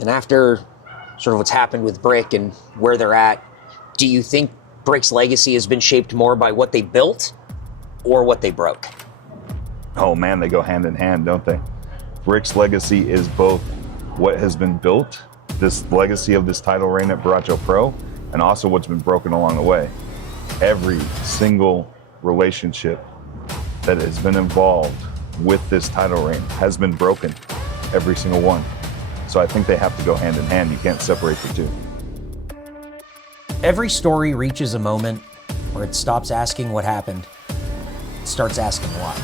And after sort of what's happened with Brick and where they're at, do you think Brick's legacy has been shaped more by what they built or what they broke? Oh man, they go hand in hand, don't they? Brick's legacy is both what has been built, this legacy of this title reign at Baracho Pro, and also what's been broken along the way. Every single relationship that has been involved with this title reign has been broken, every single one. So I think they have to go hand in hand. You can't separate the two. Every story reaches a moment where it stops asking what happened, it starts asking why.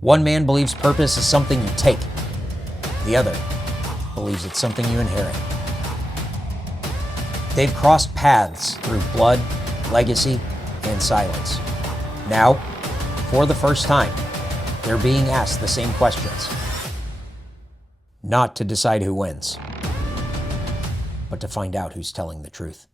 One man believes purpose is something you take. The other believes it's something you inherit. They've crossed paths through blood, legacy, and silence. Now, for the first time, they're being asked the same questions. Not to decide who wins, but to find out who's telling the truth.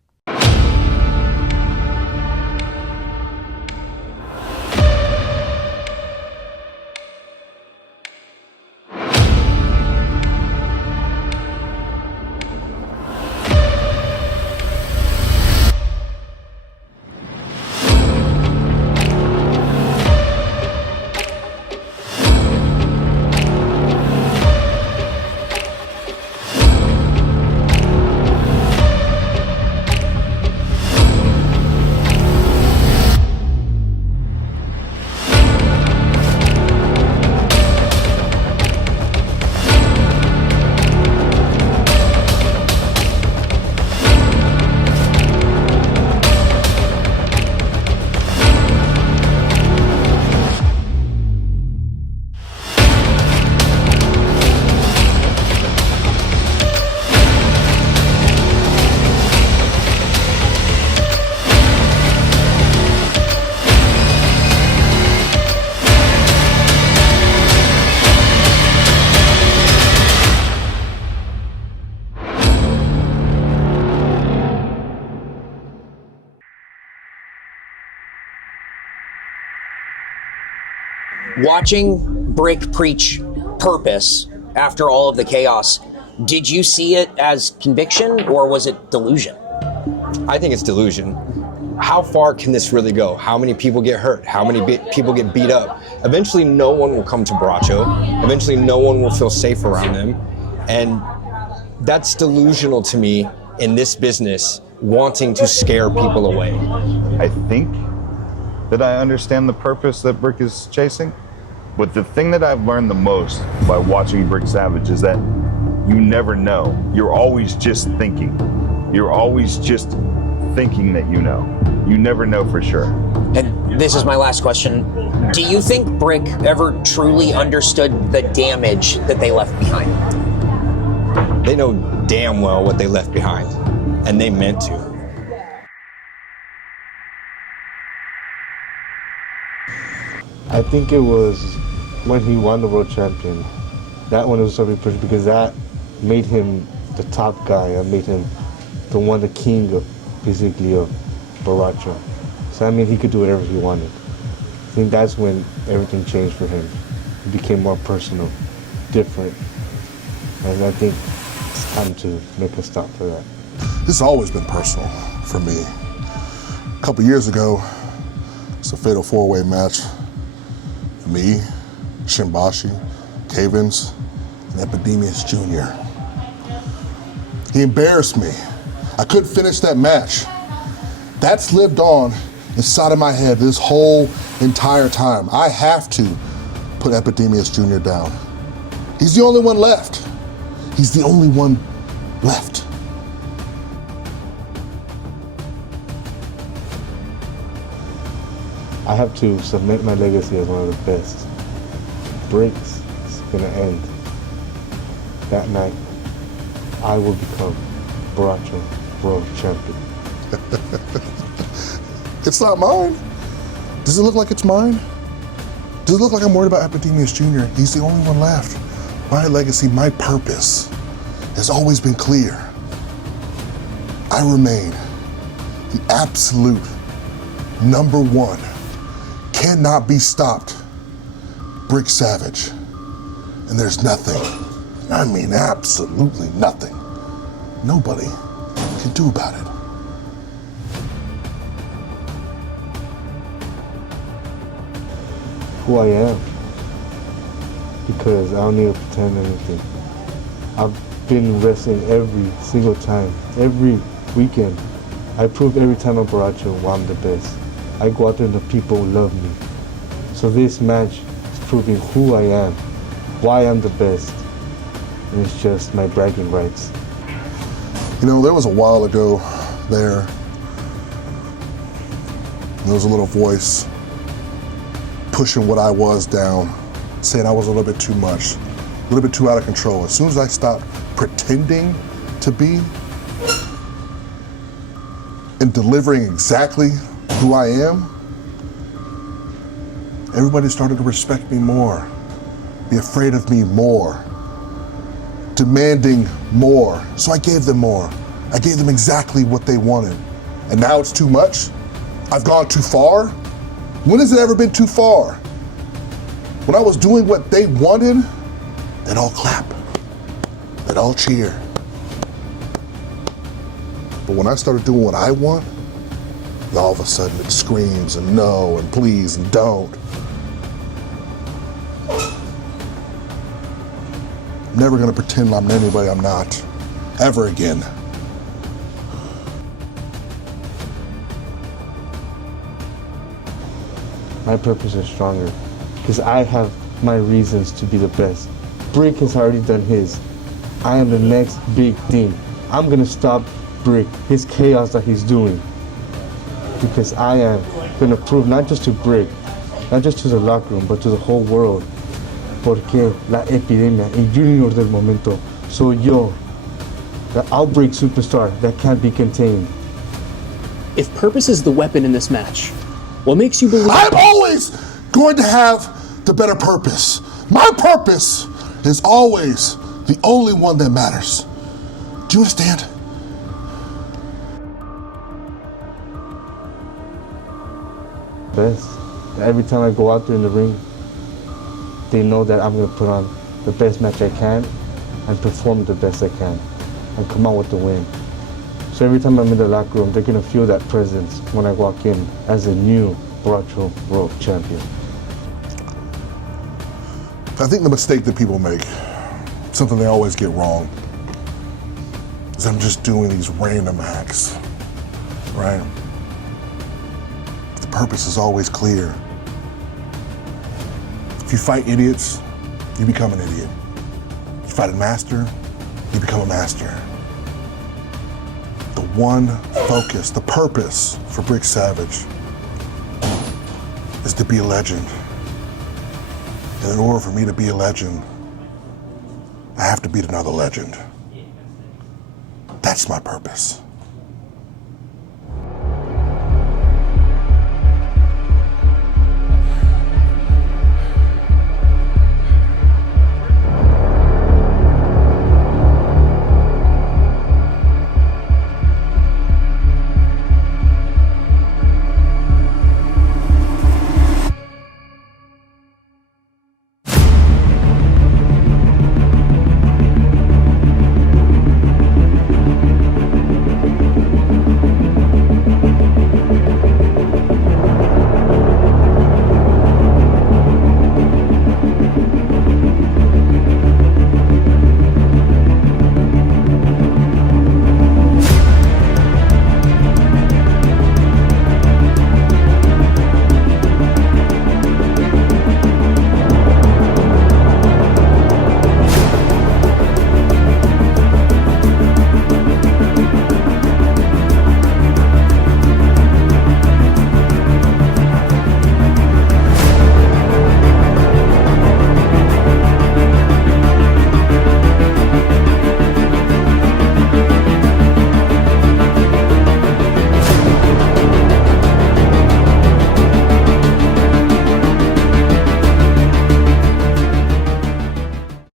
Watching Brick preach purpose after all of the chaos, did you see it as conviction or was it delusion? I think it's delusion. How far can this really go? How many people get hurt? How many people get beat up? Eventually, no one will come to Baracho. Eventually, no one will feel safe around them. And that's delusional to me in this business, wanting to scare people away. I think that I understand the purpose that Brick is chasing, but the thing that I've learned the most by watching BrickSavage is that you never know. You're always just thinking. You're always just thinking that you know. You never know for sure. And this is my last question. Do you think Brick ever truly understood the damage that they left behind? They know damn well what they left behind, and they meant to. I think it was when he won the world champion. That one was something pushed because that made him the top guy. That made him the one, the king of basically of Baracho. So I mean, he could do whatever he wanted. I think that's when everything changed for him. It became more personal, different, and I think it's time to make a stop for that. This has always been personal for me. A couple years ago, it's a fatal four-way match. Me, Shimbashi, Cavins, and Epydemius Jr. He embarrassed me. I couldn't finish that match. That's lived on inside of my head this whole entire time. I have to put Epydemius Jr. down. He's the only one left. He's the only one left. I have to submit my legacy as one of the best. Brick's is gonna end. That night, I will become Baracho World Champion. It's not mine. Does it look like it's mine? Does it look like I'm worried about Epydemius Jr.? He's the only one left. My legacy, my purpose has always been clear. I remain the absolute number one, cannot be stopped BrickSavage. And there's nothing I mean, absolutely nothing. Nobody can do about it. Who I am. Because I don't need to pretend anything. I've been wrestling every single time, every weekend. I prove every time I'm Borracho why I'm the best. I go out there and the people love me. So this match is proving who I am, why I'm the best. And it's just my bragging rights. You know, there was a while ago there was a little voice pushing what I was down, saying I was a little bit too much, a little bit too out of control. As soon as I stopped pretending to be and delivering exactly who I am, everybody started to respect me more, be afraid of me more, demanding more. So I gave them more. I gave them exactly what they wanted. And now it's too much? I've gone too far? When has it ever been too far? When I was doing what they wanted, they'd all clap. They'd all cheer. But when I started doing what I want, all of a sudden it screams and no and please and don't. I'm never gonna pretend I'm anybody I'm not, ever again. My purpose is stronger because I have my reasons to be the best. Brick has already done his. I am the next big thing. I'm gonna stop Brick, his chaos that he's doing. Because I am gonna prove not just to Brick, not just to the locker room, but to the whole world. Porque la epidemia, el junior del momento, soy yo, the outbreak superstar that can't be contained. If purpose is the weapon in this match, what makes you believe... I'm always going to have the better purpose. My purpose is always the only one that matters. Do you understand? Best. Every time I go out there in the ring, they know that I'm gonna put on the best match I can and perform the best I can and come out with the win. So every time I'm in the locker room, they're gonna feel that presence when I walk in as a new Borracho World Champion. I think the mistake that people make, something they always get wrong, is I'm just doing these random acts, right? The purpose is always clear. If you fight idiots, you become an idiot. If you fight a master, you become a master. The one focus, the purpose for BrickSavage is to be a legend. And in order for me to be a legend, I have to beat another legend. That's my purpose.